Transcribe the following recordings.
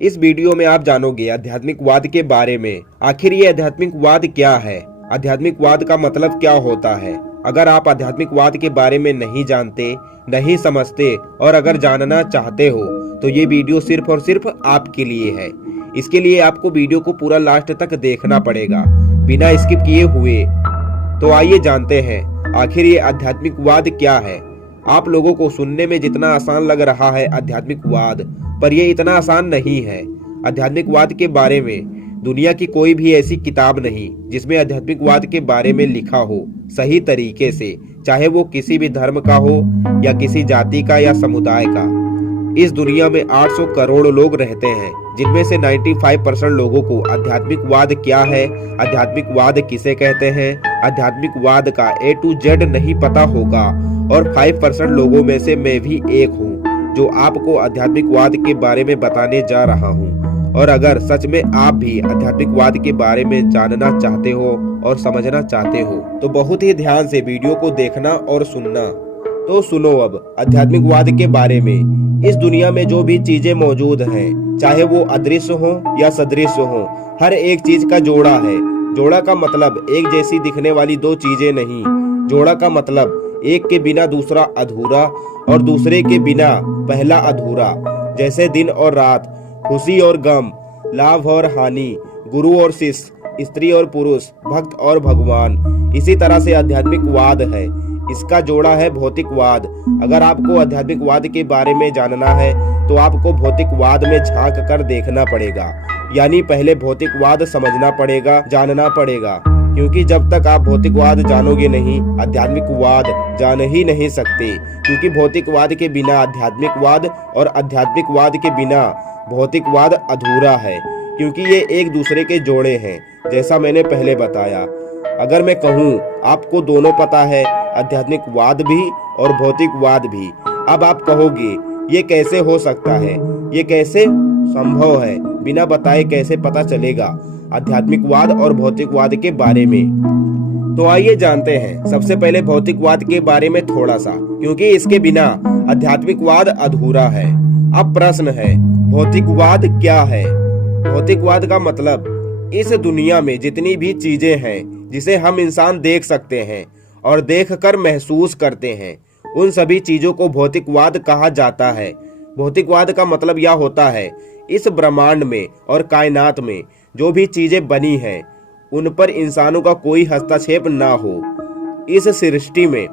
इस वीडियो में आप जानोगे आध्यात्मिकवाद के बारे में। आखिर ये आध्यात्मिकवाद क्या है, आध्यात्मिकवाद का मतलब क्या होता है। अगर आप आध्यात्मिकवाद के बारे में नहीं जानते, नहीं समझते और अगर जानना चाहते हो तो ये वीडियो सिर्फ और सिर्फ आपके लिए है। इसके लिए आपको वीडियो को पूरा लास्ट तक देखना पड़ेगा बिना स्किप किए हुए। तो आइए जानते हैं आखिर ये आध्यात्मिकवाद क्या है। आप लोगों को सुनने में जितना आसान लग रहा है आध्यात्मिकवाद, पर यह इतना आसान नहीं है। आध्यात्मिकवाद के बारे में दुनिया की कोई भी ऐसी किताब नहीं जिसमें आध्यात्मिकवाद के बारे में लिखा हो सही तरीके से, चाहे वो किसी भी धर्म का हो या किसी जाति का या समुदाय का। इस दुनिया में 800 करोड़ लोग रहते हैं, जिनमें से 95% लोगों को आध्यात्मिकवाद क्या है, आध्यात्मिकवाद किसे कहते हैं, आध्यात्मिकवाद का A to Z नहीं पता होगा। और 5% लोगों में से मैं भी एक हूँ जो आपको आध्यात्मिकवाद के बारे में बताने जा रहा हूँ। और अगर सच में आप भी आध्यात्मिकवाद के बारे में जानना चाहते हो और समझना चाहते हो तो बहुत ही ध्यान से वीडियो को देखना और सुनना। तो सुनो अब आध्यात्मिकवाद के बारे में। इस दुनिया में जो भी चीजें मौजूद हैं, चाहे वो अदृश्य हो या सदृश्य हो, हर एक चीज का जोड़ा है। जोड़ा का मतलब एक जैसी दिखने वाली दो चीजें नहीं। जोड़ा का मतलब एक के बिना दूसरा अधूरा और दूसरे के बिना पहला अधूरा। जैसे दिन और रात, खुशी और गम, लाभ और हानि, गुरु और शिष्य, स्त्री और पुरुष, भक्त और भगवान। इसी तरह से आध्यात्मिकवाद है। इसका जोड़ा है भौतिकवाद। अगर आपको आध्यात्मिकवाद के बारे में जानना है तो आपको भौतिकवाद में झांक कर देखना पड़ेगा, यानी पहले भौतिकवाद समझना पड़ेगा, जानना पड़ेगा। क्योंकि जब तक आप भौतिकवाद जानोगे नहीं, आध्यात्मिकवाद जान ही नहीं सकते। क्योंकि भौतिकवाद के बिना आध्यात्मिकवाद और आध्यात्मिकवाद के बिना भौतिकवाद अधूरा है, क्योंकि ये एक दूसरे के जोड़े हैं, जैसा मैंने पहले बताया। अगर मैं कहूँ आपको दोनों पता है, आध्यात्मिकवाद भी और भौतिकवाद भी, अब आप कहोगे ये कैसे हो सकता है, ये कैसे संभव है, बिना बताए कैसे पता चलेगा आध्यात्मिकवाद और भौतिकवाद के बारे में। तो आइए जानते हैं सबसे पहले भौतिकवाद के बारे में थोड़ा सा, क्योंकि इसके बिना आध्यात्मिकवाद अधूरा है। अब प्रश्न है, भौतिकवाद क्या है? भौतिकवाद का मतलब इस दुनिया में जितनी भी चीजें हैं जिसे हम इंसान देख सकते हैं और देखकर महसूस करते हैं, उन सभी चीजों को भौतिकवाद कहा जाता है। भौतिकवाद का मतलब यह होता है इस ब्रह्मांड में और कायनात में जो भी चीजें बनी हैं उन पर इंसानों का कोई हस्तक्षेप ना हो। इस सृष्टि में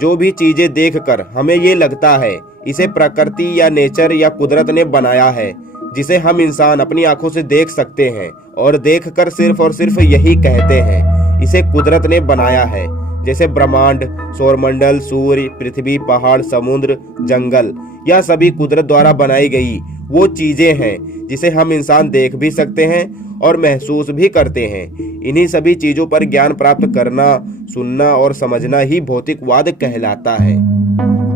जो भी चीजें देखकर हमें ये लगता है इसे प्रकृति या नेचर या कुदरत ने बनाया है, जिसे हम इंसान अपनी आंखों से देख सकते हैं और देखकर सिर्फ और सिर्फ यही कहते हैं इसे कुदरत ने बनाया है। जैसे ब्रह्मांड, सौरमंडल, सूर्य, पृथ्वी, पहाड़, समुद्र, जंगल, यह सभी कुदरत द्वारा बनाई गई वो चीजें हैं जिसे हम इंसान देख भी सकते हैं और महसूस भी करते हैं। इन्हीं सभी चीजों पर ज्ञान प्राप्त करना, सुनना और समझना ही भौतिकवाद कहलाता है।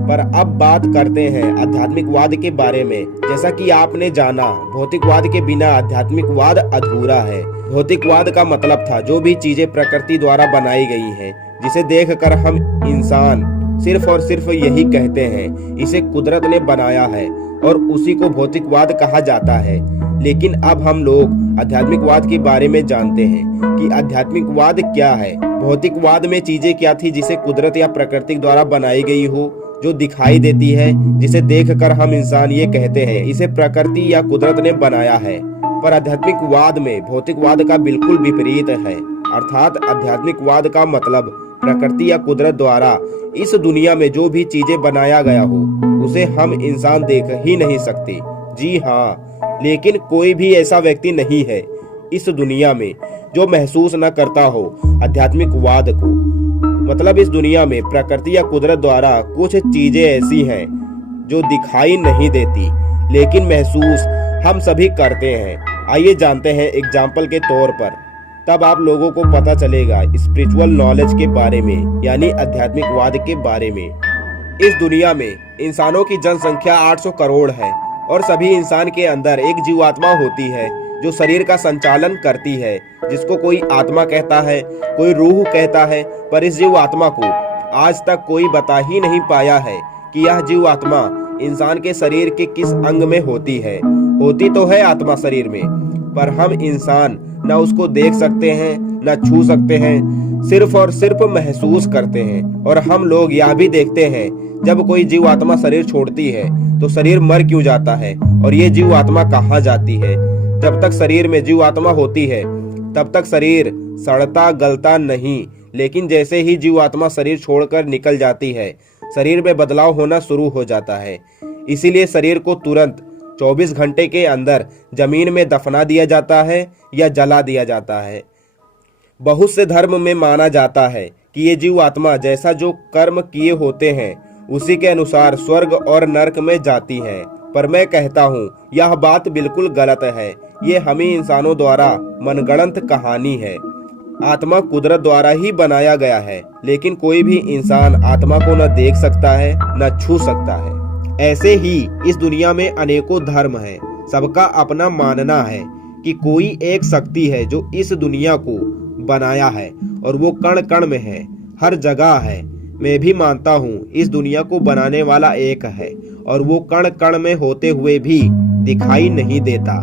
पर अब बात करते हैं आध्यात्मिकवाद के बारे में। जैसा कि आपने जाना, भौतिकवाद के बिना आध्यात्मिकवाद अधूरा है। भौतिकवाद का मतलब था जो भी चीजें प्रकृति द्वारा बनाई गई हैं, जिसे देखकर हम इंसान सिर्फ और सिर्फ यही कहते हैं इसे कुदरत ने बनाया है, और उसी को भौतिकवाद कहा जाता है। लेकिन अब हम लोग आध्यात्मिकवाद के बारे में जानते हैं कि आध्यात्मिकवाद क्या है। भौतिकवाद में चीजें क्या थी जिसे कुदरत या प्रकृति द्वारा बनाई गई हो, जो दिखाई देती है, जिसे देखकर हम इंसान ये कहते हैं इसे प्रकृति या कुदरत ने बनाया है। पर आध्यात्मिकवाद में भौतिकवाद का बिल्कुल विपरीत है। अर्थात आध्यात्मिकवाद का मतलब प्रकृति या कुदरत द्वारा इस दुनिया में जो भी चीजें बनाया गया हो उसे हम इंसान देख ही नहीं सकते। जी हाँ, लेकिन कोई भी ऐसा व्यक्ति नहीं है इस दुनिया में जो महसूस न करता हो आध्यात्मिकवाद को। मतलब इस दुनिया में प्रकृति या कुदरत द्वारा कुछ चीजें ऐसी हैं जो दिखाई नहीं देती, लेकिन महसूस हम सभी करते हैं। आइए जानते हैं एग्जाम्पल के तौर पर, तब आप लोगों को पता चलेगा स्पिरिचुअल नॉलेज के बारे में, यानी आध्यात्मिकवाद के बारे में। इस दुनिया में इंसानों की जनसंख्या 800 करोड़ है और सभी इंसान के अंदर एक जीवात्मा होती है जो शरीर का संचालन करती है, जिसको कोई आत्मा कहता है, कोई रूह कहता है। पर इस जीवात्मा को आज तक कोई बता ही नहीं पाया है कि यह जीवात्मा इंसान के शरीर के किस अंग में होती है। होती तो है आत्मा शरीर में, पर हम इंसान न उसको देख सकते हैं न छू सकते हैं, सिर्फ और सिर्फ महसूस करते हैं। और हम लोग यह भी देखते हैं जब कोई जीव आत्मा शरीर छोड़ती है तो शरीर मर क्यों जाता है और ये जीव आत्मा कहाँ जाती है। जब तक शरीर में जीव आत्मा होती है तब तक शरीर सड़ता गलता नहीं, लेकिन जैसे ही जीव आत्मा शरीर छोड़कर निकल जाती है शरीर में बदलाव होना शुरू हो जाता है। इसीलिए शरीर को तुरंत 24 घंटे के अंदर जमीन में दफना दिया जाता है या जला दिया जाता है। बहुत से धर्म में माना जाता है कि ये जीव आत्मा जैसा जो कर्म किए होते हैं उसी के अनुसार स्वर्ग और नरक में जाती है, पर मैं कहता हूँ यह बात बिल्कुल गलत है। ये हम ही इंसानों द्वारा मनगढ़ंत कहानी है। आत्मा कुदरत द्वारा ही बनाया गया है, लेकिन कोई भी इंसान आत्मा को न देख सकता है न छू सकता है। ऐसे ही इस दुनिया में अनेकों धर्म हैं। सबका अपना मानना है कि कोई एक शक्ति है जो इस दुनिया को बनाया है और वो कण कण में है, हर जगह है। मैं भी मानता हूँ इस दुनिया को बनाने वाला एक है और वो कण कण में होते हुए भी दिखाई नहीं देता,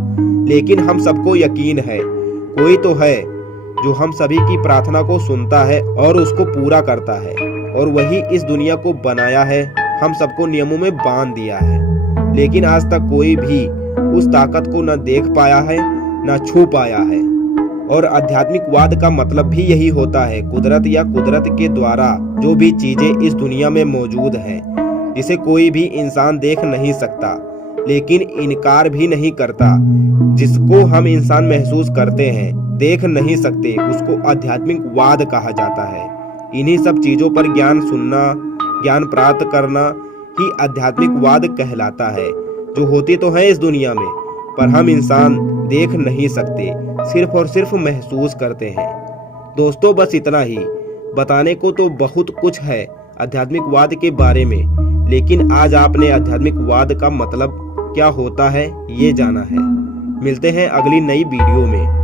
लेकिन हम सबको यकीन है कोई तो है जो हम सभी की प्रार्थना को सुनता है और उसको पूरा करता है, और वही इस दुनिया को बनाया है, हम सबको नियमों में बांध दिया है। लेकिन आज तक कोई भी उस ताकत को न देख पाया है न छू पाया है। और आध्यात्मिकवाद का मतलब भी यही होता है, कुदरत या कुदरत के द्वारा जो भी चीजें इस दुनिया में मौजूद हैं, जिसे कोई भी इंसान देख नहीं सकता लेकिन इनकार भी नहीं करता, जिसको हम इंसान महसूस करते हैं देख नहीं सकते, उसको आध्यात्मिकवाद कहा जाता है। इन्हीं सब चीजों पर ज्ञान सुनना, ज्ञान प्राप्त करना ही आध्यात्मिकवाद कहलाता है, जो होती तो है इस दुनिया में पर हम इंसान देख नहीं सकते, सिर्फ और सिर्फ महसूस करते हैं। दोस्तों बस इतना ही। बताने को तो बहुत कुछ है आध्यात्मिकवाद के बारे में, लेकिन आज आपने आध्यात्मिकवाद का मतलब क्या होता है ये जाना है। मिलते हैं अगली नई वीडियो में।